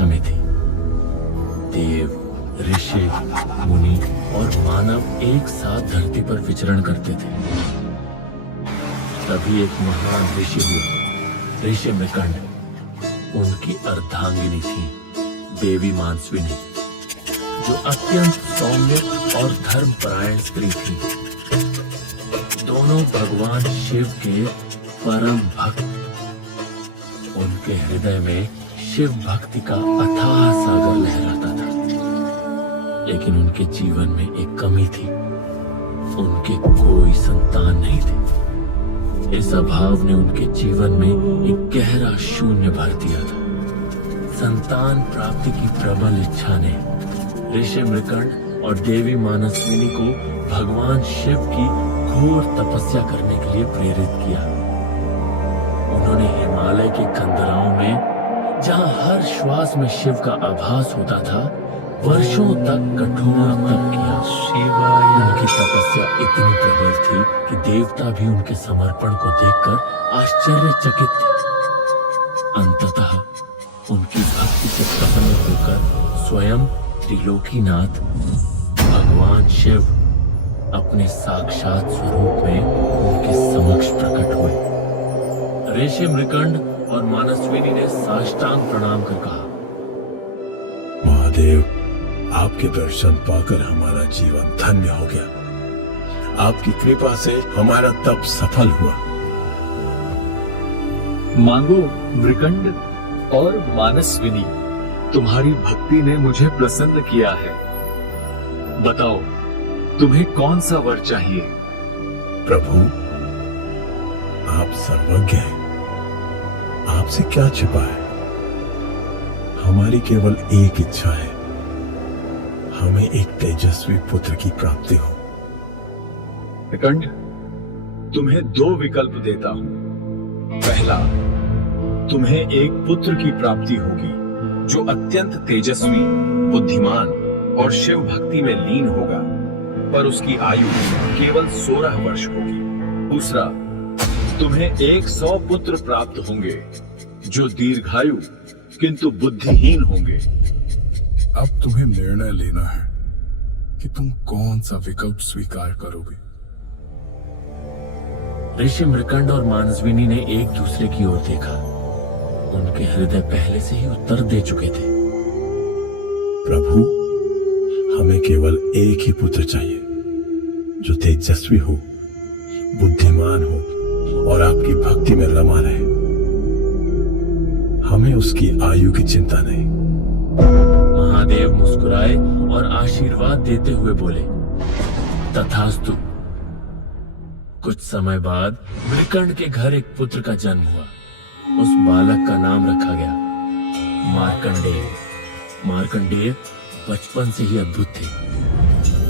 अवस्था में थी। देव, ऋषि, मुनि और मानव एक साथ धरती पर विचरण करते थे। तभी एक महान ऋषि हुए, ऋषि मृकंड। उनकी अर्धांगिनी थी देवी मानस्विनी, जो अत्यंत सौम्य और धर्मपरायण स्त्री थी। दोनों भगवान शिव के परम भक्त। उनके हृदय में शिव भक्ति का अथाह सागर लहराता था, लेकिन उनके जीवन में एक कमी थी। उनके कोई संतान नहीं थे। इस अभाव ने उनके जीवन में एक गहरा शून्य भर दिया था। संतान प्राप्ति की प्रबल इच्छा ने ऋषि मृकंड और देवी मानस्विनी को भगवान शिव की घोर तपस्या करने के लिए प्रेरित किया। उन्होंने हिमालय के कंदराओं में, जहां हर श्वास में शिव का आभास होता था, वर्षों तक कठोर तप किया। उनकी तपस्या इतनी प्रबल थी कि देवता भी उनके समर्पण को देखकर आश्चर्यचकित थे। अंततः उनकी भक्ति से प्रसन्न होकर स्वयं त्रिलोकीनाथ भगवान शिव अपने साक्षात स्वरूप में उनके समक्ष प्रकट हुए। ऋषि मृकंड और मानस्विनी ने साष्टांग प्रणाम कर कहा, महादेव, आपके दर्शन पाकर हमारा जीवन धन्य हो गया। आपकी कृपा से हमारा तप सफल हुआ। मांगो मृकंड और मानस्विनी, तुम्हारी भक्ति ने मुझे प्रसन्न किया है। बताओ, तुम्हें कौन सा वर चाहिए? प्रभु, आप सर्वज्ञ हैं। आपसे क्या छिपा है? हमारी केवल एक इच्छा है, हमें एक तेजस्वी पुत्र की प्राप्ति हो। मृकंड, तुम्हें दो विकल्प देता हूं। पहला, तुम्हें एक पुत्र की प्राप्ति होगी जो अत्यंत तेजस्वी, बुद्धिमान और शिव भक्ति में लीन होगा, पर उसकी आयु केवल 16 वर्ष होगी। दूसरा, तुम्हें 100 पुत्र प्राप्त होंगे जो दीर्घायु किंतु बुद्धिहीन होंगे। अब तुम्हें निर्णय लेना है कि तुम कौन सा विकल्प स्वीकार करोगे। ऋषि मृकंड और मानस्विनी ने एक दूसरे की ओर देखा। उनके हृदय पहले से ही उत्तर दे चुके थे। प्रभु, हमें केवल एक ही पुत्र चाहिए जो तेजस्वी हो, बुद्धिमान हो और आपकी भक्ति में रमा रहे। हमें उसकी आयु की चिंता नहीं। महादेव मुस्कुराए और आशीर्वाद देते हुए बोले, तथास्तु। कुछ समय बाद मृकंड के घर एक पुत्र का जन्म हुआ। उस बालक का नाम रखा गया मार्कंडेय। मार्कंडेय बचपन से ही अद्भुत थे।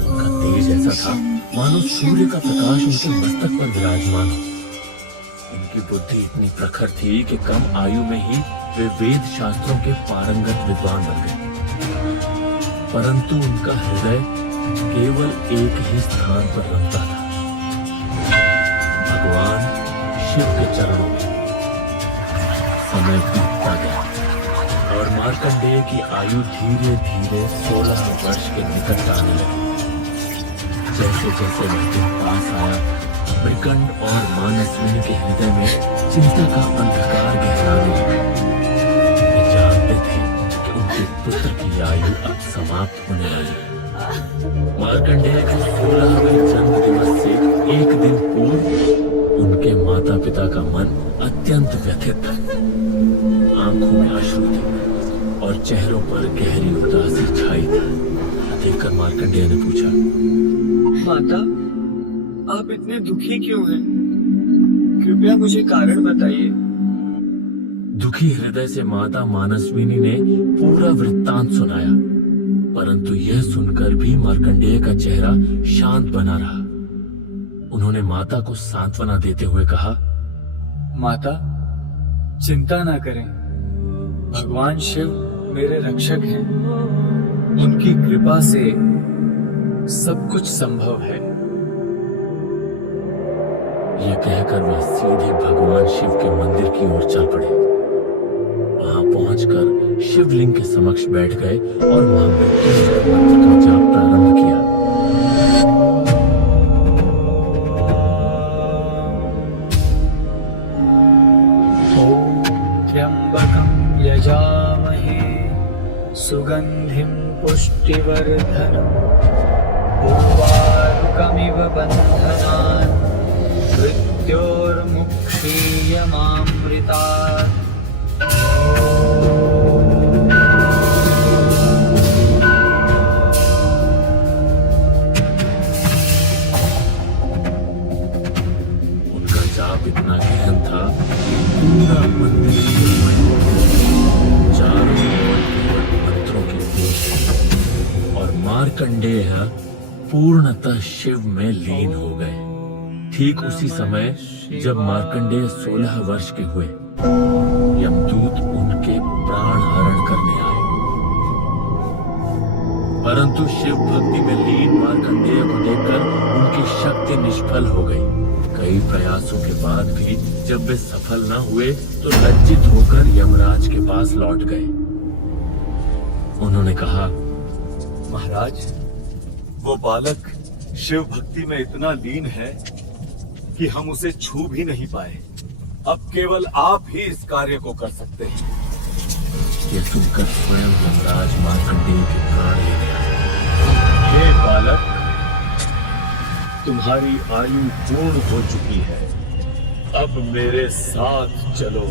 उनका तेज ऐसा था मानो सूर्य का प्रकाश उनके मस्तक पर विराजमान हो। उनकी बुद्धि इतनी प्रखर थी कि कम आयु में ही वे वेद शास्त्रों के पारंगत विद्वान बन गए। परंतु उनका हृदय केवल एक ही स्थान पर रमता था, भगवान शिव के चरणों में। समय बीतता गया और मार्कंडेय की आयु धीरे धीरे 16 वर्ष के निकट आने लगी। जैसे जैसे वह दिन पास आया, मृकंड और मानस्विनी के हृदय में चिंता का अंधकार गहराने लगा। वे जानते थे कि उनके पुत्र की आयु अब समाप्त होने वाली। मार्कंडेय के 16वें जन्म दिवस से एक दिन पूर्व उनके माता पिता का मन अत्यंत व्यथित था। आंखों में अश्रु थे और चेहरों पर गहरी उदासी छाई थी। देखकर मार्कंडेय ने पूछा, माता, आप इतने दुखी क्यों हैं? कृपया मुझे कारण बताइए। दुखी हृदय से माता मानस्विनी ने पूरा वृत्तांत सुनाया, परंतु यह सुनकर भी मार्कंडेय का चेहरा शांत बना रहा। उन्होंने माता को सांत्वना देते हुए कहा, माता, चिंता ना करें। भगवान शिव मेरे रक्षक हैं। उनकी कृपा से सब कुछ संभव है। यह कहकर वह सीधे भगवान शिव के मंदिर की ओर चल पड़े। वहां पहुंचकर शिवलिंग के समक्ष बैठ गए और महामृत्युंजय मंत्र का जाप प्रारंभ किया। त्र्यंबकं यजामहे सुगंधिं पुष्टिवर्धनम् उर्वारुकमिव बन्धनान् मृत्योर्मुक्षीयमामृतात्। उनका जाप इतना गहन था कि पूरा मंदिर हिलमय हो गया। चारों ओर केवल मंत्रों की गूंज थी और मार्कंडेय पूर्णतः शिव में लीन हो गए। ठीक उसी समय जब मार्कंडेय 16 वर्ष के हुए, यमदूत उनके प्राण हरण करने आए। परंतु शिव भक्ति में लीन मार्कंडेय को देखकर उनकी शक्ति निष्फल हो गई। कई प्रयासों के बाद भी जब वे सफल न हुए तो लज्जित होकर यमराज के पास लौट गए। उन्होंने कहा, महाराज, वो बालक शिव भक्ति में इतना लीन है कि हम उसे छू भी नहीं पाए। अब केवल आप ही इस कार्य को कर सकते हैं। यह सुनकर स्वयं यमराज मार्कंडेय के प्राण लेने आए। हे बालक, तुम्हारी आयु पूर्ण हो चुकी है, अब मेरे साथ चलो।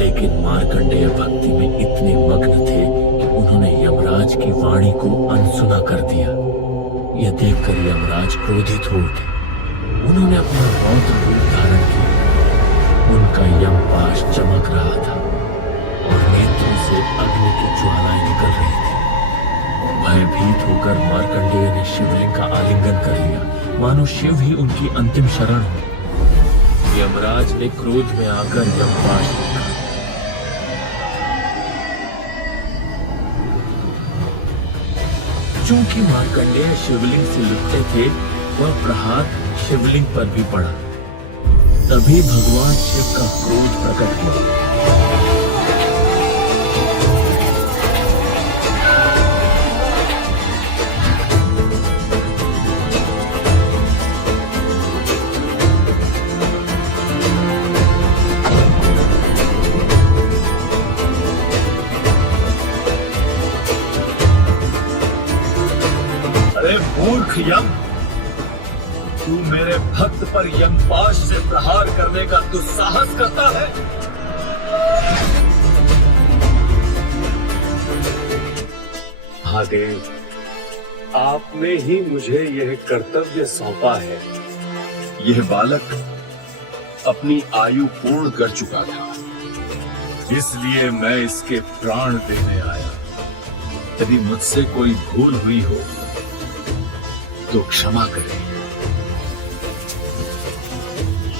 लेकिन मार्कंडेय भक्ति में इतने मग्न थे कि उन्होंने यमराज की वाणी को अनसुना कर दिया। यह देखकर यमराज क्रोधित हो उठे। उन्होंने अपना रौद्र रूप धारण किया। उनका यमपाश चमक रहा था और नेत्रों से अग्नि की ज्वालाएं निकल रही थी। भयभीत होकर मार्कंडेय ने शिवलिंग का आलिंगन कर लिया, मानो शिव ही उनकी अंतिम शरण हो। यमराज ने क्रोध में आकर यमपाश देखा। चूंकि मार्कंडेय शिवलिंग से लिपटे थे, वह प्रहार शिवलिंग पर भी पड़ा। तभी भगवान शिव का क्रोध प्रकट हुआ। अरे मूर्ख यम, तू मेरे भक्त पर यमपाश से प्रहार करने का दुस्साहस करता है। महादेव, आपने ही मुझे यह कर्तव्य सौंपा है। यह बालक अपनी आयु पूर्ण कर चुका था, इसलिए मैं इसके प्राण देने आया। यदि मुझसे कोई भूल हुई हो तो क्षमा करें।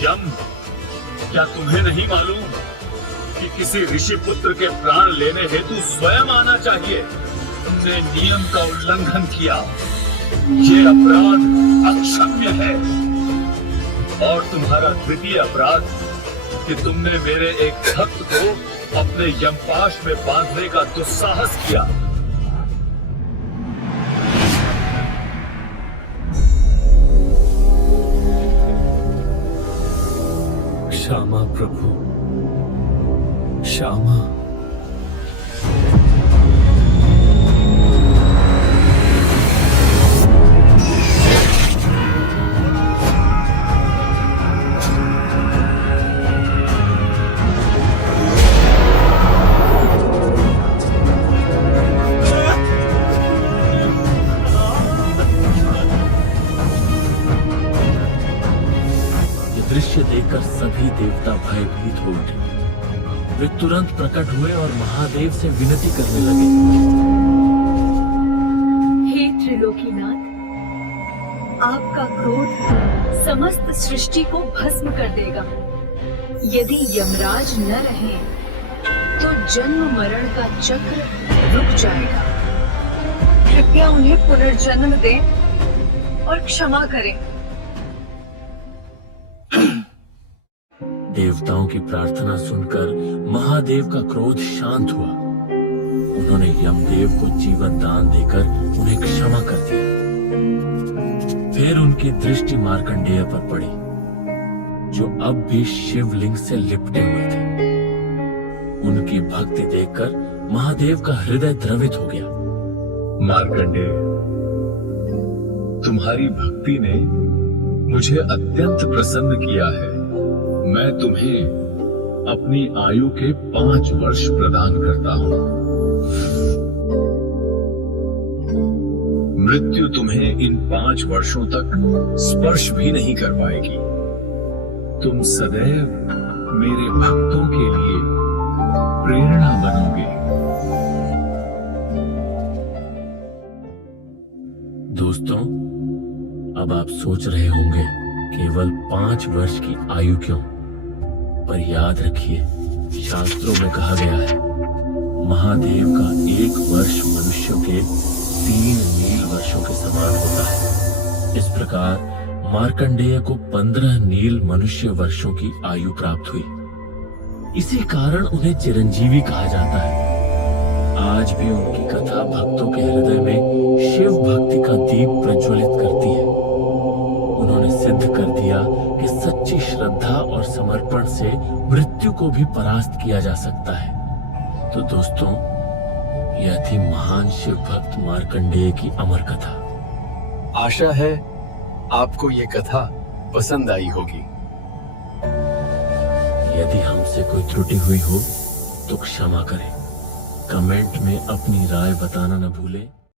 यम, क्या तुम्हें नहीं मालूम कि किसी ऋषि पुत्र के प्राण लेने हेतु स्वयं आना चाहिए? तुमने नियम का उल्लंघन किया। ये अपराध अक्षम्य है। और तुम्हारा द्वितीय अपराध कि तुमने मेरे एक भक्त को अपने यमपाश में बांधने का दुस्साहस किया। क्षमा प्रभु, क्षमा। दृश्य देखकर सभी देवता भयभीत हो उठे। वे तुरंत प्रकट हुए और महादेव से विनती करने लगे। हे त्रिलोकीनाथ, आपका क्रोध समस्त सृष्टि को भस्म कर देगा। यदि यमराज न रहे तो जन्म मरण का चक्र रुक जाएगा। कृपया उन्हें पुनर्जन्म दें और क्षमा करें। देवताओं की प्रार्थना सुनकर महादेव का क्रोध शांत हुआ। उन्होंने यमदेव को जीवन दान देकर उन्हें क्षमा कर दिया। फिर उनकी दृष्टि मार्कंडेय पर पड़ी, जो अब भी शिवलिंग से लिपटे हुए थे। उनकी भक्ति देखकर महादेव का हृदय द्रवित हो गया। मार्कंडेय, तुम्हारी भक्ति ने मुझे अत्यंत प्रसन्न किया है। मैं तुम्हें अपनी आयु के 5 वर्ष प्रदान करता हूं। मृत्यु तुम्हें इन 5 वर्षों तक स्पर्श भी नहीं कर पाएगी। तुम सदैव मेरे भक्तों के लिए प्रेरणा बनोगे। दोस्तों, अब आप सोच रहे होंगे केवल 5 वर्ष की आयु क्यों? पर याद रखिए, शास्त्रों में कहा गया है, महादेव का 1 वर्ष मनुष्यों के 3 नील वर्षों के समान होता है। इस प्रकार मार्कंडेय को 15 नील मनुष्य वर्षों की आयु प्राप्त हुई। इसी कारण उन्हें चिरंजीवी कहा जाता है। आज भी उनकी कथा भक्तों के हृदय में शिव भक्ति का दीप प्रज्वलित करती है। उन्होंने सिद्ध कर दिया कि सच्ची श्रद्धा और समर्पण से मृत्यु को भी परास्त किया जा सकता है। तो दोस्तों, यह थी महान शिव भक्त मार्कंडेय की अमर कथा। आशा है आपको ये कथा पसंद आई होगी। यदि हमसे कोई त्रुटि हुई हो तो क्षमा करें। कमेंट में अपनी राय बताना न भूलें।